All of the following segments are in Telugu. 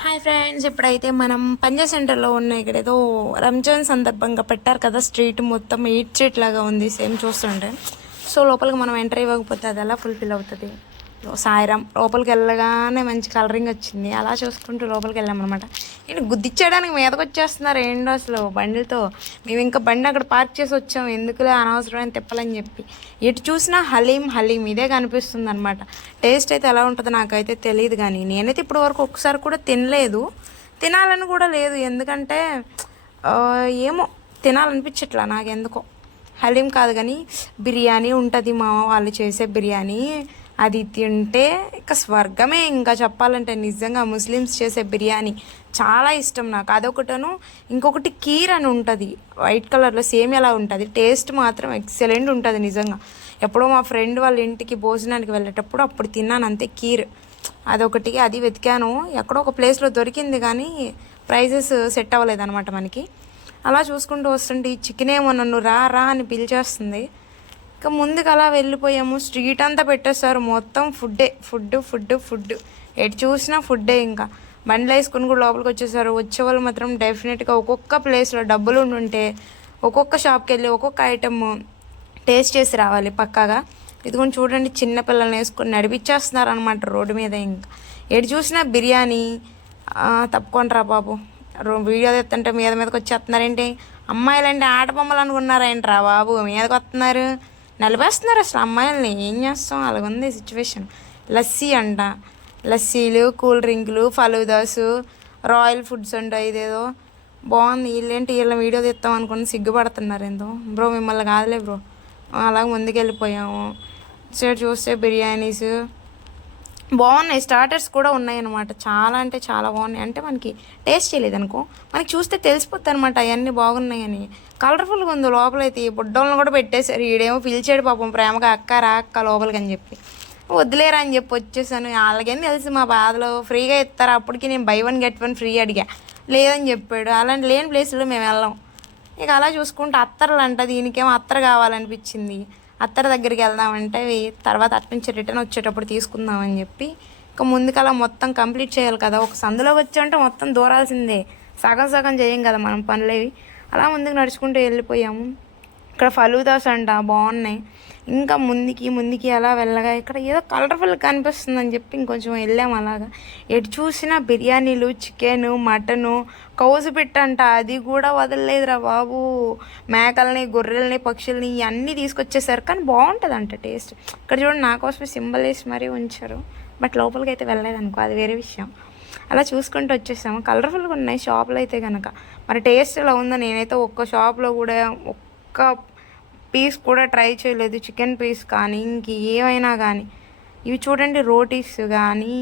హాయ్ ఫ్రెండ్స్, ఇప్పుడైతే మనం పంజా సెంటర్లో ఉన్న ఇక్కడ ఏదో రంజాన్ సందర్భంగా పెట్టారు కదా. స్ట్రీట్ మొత్తం ఈట్ స్ట్రీట్ లాగా ఉంది సేమ్ చూస్తుంటే. సో లోపలికి మనం ఎంటర్ ఇవ్వకపోతే అది ఎలా ఫుల్ఫిల్ అవుతుంది. సాయిరామ్ లోపలికి వెళ్ళగానే మంచి కలరింగ్ వచ్చింది. అలా చూసుకుంటూ లోపలికి వెళ్ళామన్నమాట. ఏంటి గుద్దిచ్చేయడానికి మీదకి వచ్చేస్తున్నారు ఏంటో అసలు బండితో. మేము ఇంకా బండి అక్కడ పార్క్ చేసి వచ్చాము, ఎందుకులే అనవసరమైన తిప్పాలని చెప్పి. ఎటు చూసినా హలీం హలీం ఇదే కనిపిస్తుంది అనమాట. టేస్ట్ అయితే ఎలా ఉంటుందో నాకైతే తెలియదు, కానీ నేనైతే ఇప్పటి వరకు ఒకసారి కూడా తినలేదు. తినాలని కూడా లేదు, ఎందుకంటే ఏమో తినాలనిపించట్లా నాకెందుకో. హలీం కాదు కానీ బిర్యానీ ఉంటుంది మా వాళ్ళు చేసే బిర్యానీ, అది తింటే ఇక స్వర్గమే. ఇంకా చెప్పాలంటే నిజంగా ముస్లిమ్స్ చేసే బిర్యానీ చాలా ఇష్టం నాకు. అదొకటను, ఇంకొకటి కీర్ అని ఉంటుంది వైట్ కలర్లో, సేమ్ ఎలా ఉంటుంది. టేస్ట్ మాత్రం ఎక్సలెంట్ ఉంటుంది నిజంగా. ఎప్పుడో మా ఫ్రెండ్ వాళ్ళ ఇంటికి భోజనానికి వెళ్ళేటప్పుడు అప్పుడు తిన్నాను అంతే కీర్. అదొకటి, అది వెతికాను ఎక్కడో ఒక ప్లేస్లో దొరికింది, కానీ ప్రైజెస్ సెట్ అవ్వలేదన్నమాట మనకి. అలా చూసుకుంటూ వస్తుంటే ఈ చికెన్ ఏమో నన్ను రా రా అని పిలిచేస్తుంది. ఇంకా ముందుకు అలా వెళ్ళిపోయాము. స్ట్రీట్ అంతా పెట్టేస్తారు, మొత్తం ఫుడ్డే, ఫుడ్ ఫుడ్ ఫుడ్, ఎటు చూసినా ఫుడ్డే. ఇంకా బండ్లు వేసుకుని కూడా లోపలికి వచ్చేసారు. వచ్చేవాళ్ళు మాత్రం డెఫినెట్గా ఒక్కొక్క ప్లేస్లో డబ్బులు ఉంటే ఒక్కొక్క షాప్కి వెళ్ళి ఒక్కొక్క ఐటమ్ టేస్ట్ చేసి రావాలి పక్కాగా. ఇదిగోని చూడండి, చిన్నపిల్లల్ని వేసుకొని నడిపించేస్తున్నారు అనమాట రోడ్డు మీద. ఇంకా ఎటు చూసినా బిర్యానీ. తప్పుకొని రా బాబు, వీడియో తెస్తుంటే మీదకి వచ్చేస్తున్నారేంటి. అమ్మాయిలంటే ఆట బొమ్మలు అనుకున్నారేంట్రా బాబు, మీదకి వస్తున్నారు, నలిపేస్తున్నారు అసలు అమ్మాయిల్ని. ఏం చేస్తాం, అలాగుంది సిచ్యువేషన్. లస్సీ అంట, లస్సీలు, కూల్ డ్రింకులు, ఫలూదాసు, రాయల్ ఫుడ్స్ అంట. ఇదేదో బాగుంది. వీళ్ళేంటి వీళ్ళ వీడియో తీస్తాం అనుకుని సిగ్గుపడుతున్నారు ఏందో. బ్రో మిమ్మల్ని కాదులే బ్రో. అలాగ ముందుకెళ్ళిపోయాము. సైడ్ చూస్తే బిర్యానీస్ బాగున్నాయి, స్టార్టర్స్ కూడా ఉన్నాయన్నమాట. చాలా అంటే చాలా బాగున్నాయి. అంటే మనకి టేస్ట్ చేయలేదు అనుకో, మనకి చూస్తే తెలిసిపోద్ది అనమాట అవన్నీ బాగున్నాయని. కలర్ఫుల్గా ఉంది లోపలైతే. ఈ బుడ్డోళ్ళని కూడా పెట్టేశారు. ఈడేమో పిలిచాడు పాపం ప్రేమగా, అక్క రా అక్క లోపలికి అని చెప్పి. వదిలేరా అని చెప్పి వచ్చేసాను. వాళ్ళకేం తెలుసు మా బాధలో. ఫ్రీగా ఇస్తారు, అప్పటికి నేను by one get one free అడిగా, లేదని చెప్పాడు. అలాంటి లేని ప్లేసులో మేము వెళ్ళాం. ఇక అలా చూసుకుంటే అత్తర్లు అంట, దీనికేమో అత్తరు కావాలనిపించింది. అత్తర దగ్గరికి వెళ్దామంటే తర్వాత అట్నుంచి రిటర్న్ వచ్చేటప్పుడు తీసుకుందామని చెప్పి ఇంకా ముందుకలా మొత్తం కంప్లీట్ చేయాలి కదా. ఒక సందులోకి వచ్చామంటే మొత్తం దూరాల్సిందే, సగం సగం చేయం కదా మనం పనులేవి. అలా ముందుకు నడుచుకుంటూ వెళ్ళిపోయాము. ఇక్కడ ఫలూదాస్ అంట బాగున్నాయి. ఇంకా ముందుకి అలా వెళ్ళగా ఇక్కడ ఏదో కలర్ఫుల్ కనిపిస్తుందని చెప్పి ఇంకొంచెం వెళ్ళాము. అలాగా ఎటు చూసినా బిర్యానీలు, చికెను, మటను, కౌజు పెట్టంట, అది కూడా వదలలేదురా బాబు. మేకల్ని, గొర్రెల్ని, పక్షుల్ని ఇవన్నీ తీసుకొచ్చేసారు, కానీ బాగుంటుందంట టేస్ట్. ఇక్కడ చూడండి, నా కోసమే సింబల్ వేసి మరీ ఉంచారు. బట్ లోపలికి అయితే వెళ్ళలేదు అనుకో, అది వేరే విషయం. అలా చూసుకుంటూ వచ్చేసాము. కలర్ఫుల్గా ఉన్నాయి షాపులు అయితే కనుక. మరి టేస్ట్ ఎలా ఉందో నేనైతే ఒక్క షాప్లో కూడా ఒక్క పీస్ కూడా ట్రై చేయలేదు. చికెన్ పీస్ కానీ ఇంక ఏమైనా కానీ. ఇవి చూడండి, రోటీస్ కానీ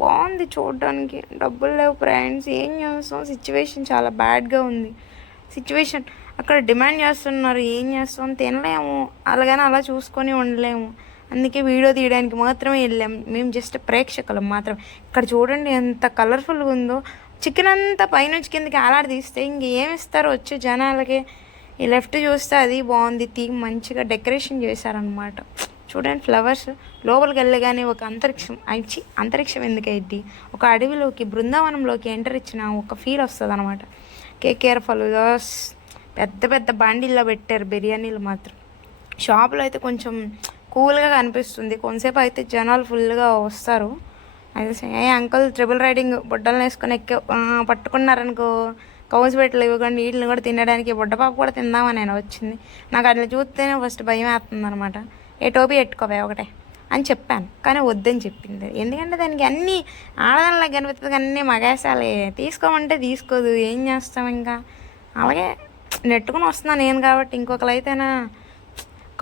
బాగుంది చూడడానికి. డబ్బులు లేవు ఫ్రెండ్స్, ఏం చేస్తాం, సిచ్యువేషన్ చాలా బ్యాడ్గా ఉంది సిచ్యువేషన్. అక్కడ డిమాండ్ చేస్తున్నారు, ఏం చేస్తాం, తినలేము. అలాగని అలా చూసుకొని ఉండలేము. అందుకే వీడియో తీయడానికి మాత్రమే వెళ్ళాం మేము, జస్ట్ ప్రేక్షకులం మాత్రం. ఇక్కడ చూడండి ఎంత కలర్ఫుల్గా ఉందో. చికెన్ అంతా పైనుంచి కిందకి ఆలాడి తీస్తే ఇంకేమిస్తారు వచ్చే జనాలకి. ఈ లెఫ్ట్ చూస్తే అది బాగుంది, థీమ్ మంచిగా డెకరేషన్ చేశారనమాట. చూడండి ఫ్లవర్స్. లోపలికి వెళ్ళగానే ఒక అంతరిక్షం ఎందుకైద్ది, ఒక అడవిలోకి, బృందావనంలోకి ఎంటర్ ఇచ్చిన ఒక ఫీల్ వస్తుంది అనమాట. కేకేఆర్ ఫలూదాస్ పెద్ద పెద్ద బాండీల్లో పెట్టారు బిర్యానీలు మాత్రం. షాపులో అయితే కొంచెం కూల్గా కనిపిస్తుంది, కొంతసేపు అయితే జనాలు ఫుల్గా వస్తారు. అయితే అంకుల్ ట్రిపుల్ రైడింగ్ బుడ్డలను వేసుకొని పట్టుకున్నారనుకో, కౌన్స్ పెట్టలు ఇవ్వకుండా వీటిని కూడా తినడానికి బుడ్డపాప కూడా తిందామని నేను వచ్చింది. నాకు అట్లా చూస్తేనే ఫస్ట్ భయం వేస్తుంది అనమాట. ఏ టోపీ పెట్టుకోవే ఒకటే అని చెప్పాను, కానీ వద్దని చెప్పింది. ఎందుకంటే దానికి అన్నీ ఆడదానిలా కనిపిస్తుంది, అన్నీ మగేసాలే. తీసుకోమంటే తీసుకోదు, ఏం చేస్తాం ఇంకా. అలాగే నెట్టుకుని వస్తున్నాను నేను కాబట్టి. ఇంకొకరైతేనా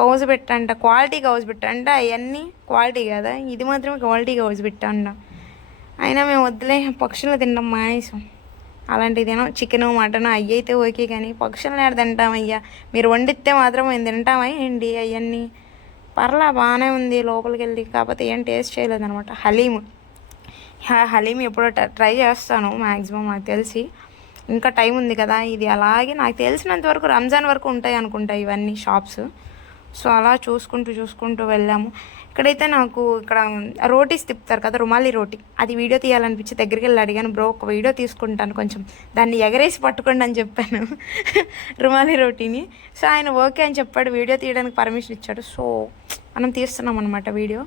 కౌజు పెట్టంట, క్వాలిటీ కౌజు పెట్టంట, అవన్నీ క్వాలిటీ కదా, ఇది మాత్రమే క్వాలిటీ కౌజు పెట్టంట. అయినా మేము వద్దులే, పక్షులు తినడం మానేసాం. అలాంటిది తినాం, చికెను మటను అవి అయితే ఓకే, కానీ పక్షులను ఏడ తింటామయ్యా. మీరు వండితే మాత్రం మేము తింటామా ఏంటి అవన్నీ. పర్లా బాగానే ఉంది లోపలికి వెళ్ళి, కాకపోతే ఏం టేస్ట్ చేయలేదనమాట. హలీం ఎప్పుడో ట్రై చేస్తాను మ్యాక్సిమం, నాకు తెలిసి. ఇంకా టైం ఉంది కదా ఇది. అలాగే నాకు తెలిసినంత వరకు రంజాన్ వరకు ఉంటాయి అనుకుంటా ఇవన్నీ షాప్స్. సో అలా చూసుకుంటూ వెళ్ళాము. ఇక్కడైతే నాకు ఇక్కడ రోటీస్ తిప్పుతారు కదా, రుమాలి రోటీ, అది వీడియో తీయాలనిపించి దగ్గరికి వెళ్ళి అడిగాను, బ్రో ఒక వీడియో తీసుకుంటాను కొంచెం దాన్ని ఎగరేసి పట్టుకోండి అని చెప్పాను రుమాలి రోటీని. సో ఆయన ఓకే అని చెప్పాడు, వీడియో తీయడానికి పర్మిషన్ ఇచ్చాడు. సో మనం తీస్తున్నాం అనమాట వీడియో.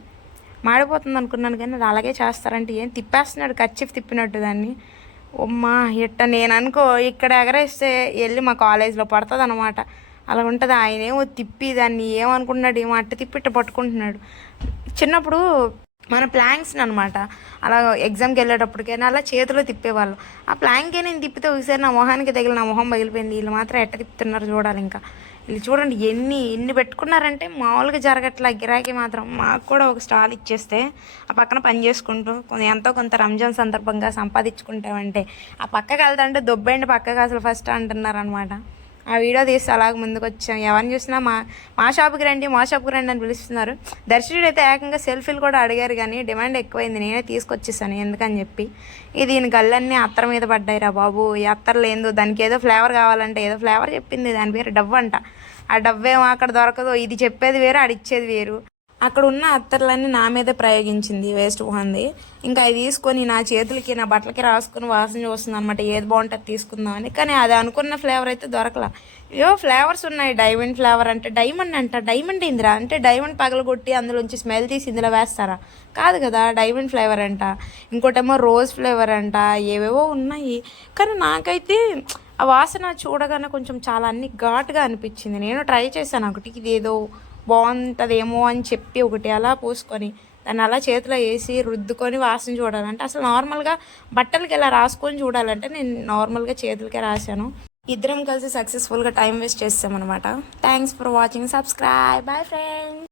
మాడిపోతుంది అనుకున్నాను కానీ అది అలాగే చేస్తారంటే ఏం తిప్పేస్తున్నాడు, కర్చీఫ్ తిప్పినట్టు దాన్ని. అమ్మా ఎట్ట నేను అనుకో ఇక్కడ ఎగరేస్తే వెళ్ళి మా కాలేజీలో పడుతుంది అనమాట, అలా ఉంటుంది. ఆయన ఏమో తిప్పి దాన్ని ఏమనుకుంటున్నాడు, ఏమో అట్ట తిప్పి ఇట్ట పట్టుకుంటున్నాడు. చిన్నప్పుడు మన ప్లాంక్స్ని అనమాట అలా ఎగ్జామ్కి వెళ్ళేటప్పటికైనా అలా చేతిలో తిప్పేవాళ్ళు. ఆ ప్లాంకే నేను తిప్పితే ఒకసారి నా మొహానికి తగిలి నా మొహం పగిలిపోయింది. వీళ్ళు మాత్రం ఎట్ట తిప్పుతున్నారు చూడాలి. ఇంకా వీళ్ళు చూడండి ఎన్ని పెట్టుకున్నారంటే మామూలుగా జరగట్లా గిరాకీ మాత్రం. మాకు కూడా ఒక స్టాల్ ఇచ్చేస్తే ఆ పక్కన పని చేసుకుంటూ ఎంతో కొంత రంజాన్ సందర్భంగా సంపాదించుకుంటామంటే ఆ పక్కకి వెళ్తాంటే దొబ్బేండి పక్కకి అసలు ఫస్ట్ అంటున్నారు అనమాట. ఆ వీడియో తీసి అలాగ ముందుకు వచ్చాం. ఎవరిని చూసినా మా షాప్కి రండి అని పిలుస్తున్నారు. దర్శనుడు అయితే ఏకంగా సెల్ఫీలు కూడా అడిగారు కానీ డిమాండ్ ఎక్కువైంది, నేనే తీసుకొచ్చేసాను ఎందుకని చెప్పి. దీని గల్లన్నీ అత్తర్ మీద పడ్డాయి రా బాబు. ఈ అత్తర్లు ఏందో దానికి ఏదో ఫ్లేవర్ కావాలంటే ఏదో ఫ్లేవర్ చెప్పింది, దాని పేరు డవ్ అంట. ఆ డవ్వేమో అక్కడ దొరకదు, ఇది చెప్పేది వేరు అడిచ్చేది వేరు. అక్కడ ఉన్న అత్తర్లన్నీ నా మీదే ప్రయోగించింది వేస్ట్ పోంది. ఇంకా అవి తీసుకొని నా చేతులకి నా బట్టలకి రాసుకొని వాసన చూస్తుంది అనమాట, ఏది బాగుంటుంది తీసుకుందామని. కానీ అది అనుకున్న ఫ్లేవర్ అయితే దొరకలా. ఏవో ఫ్లేవర్స్ ఉన్నాయి, డైమండ్ ఫ్లేవర్ అంటే డైమండ్ అంట. డైమండ్ ఏందిరా అంటే డైమండ్ పగలగొట్టి అందులోంచి స్మెల్ తీసి ఇందులో వేస్తారా? కాదు కదా, డైమండ్ ఫ్లేవర్ అంట. ఇంకోటేమో రోజ్ ఫ్లేవర్ అంట, ఏవేవో ఉన్నాయి. కానీ నాకైతే ఆ వాసన చూడగానే కొంచెం చాలా అన్ని ఘాటుగా అనిపించింది. నేను ట్రై చేశాను ఒకటి, ఇది ఏదో బాగుంటుందేమో అని చెప్పి ఒకటి అలా పూసుకొని దాన్ని అలా చేతిలో వేసి రుద్దుకొని వాసన చూడాలంటే అసలు నార్మల్గా బట్టలకి ఎలా రాసుకొని చూడాలంటే నేను నార్మల్గా చేతులకే రాశాను. ఇద్దరం కలిసి సక్సెస్ఫుల్గా టైం వేస్ట్ చేస్తామన్నమాట. Thanks for watching, subscribe, bye friends.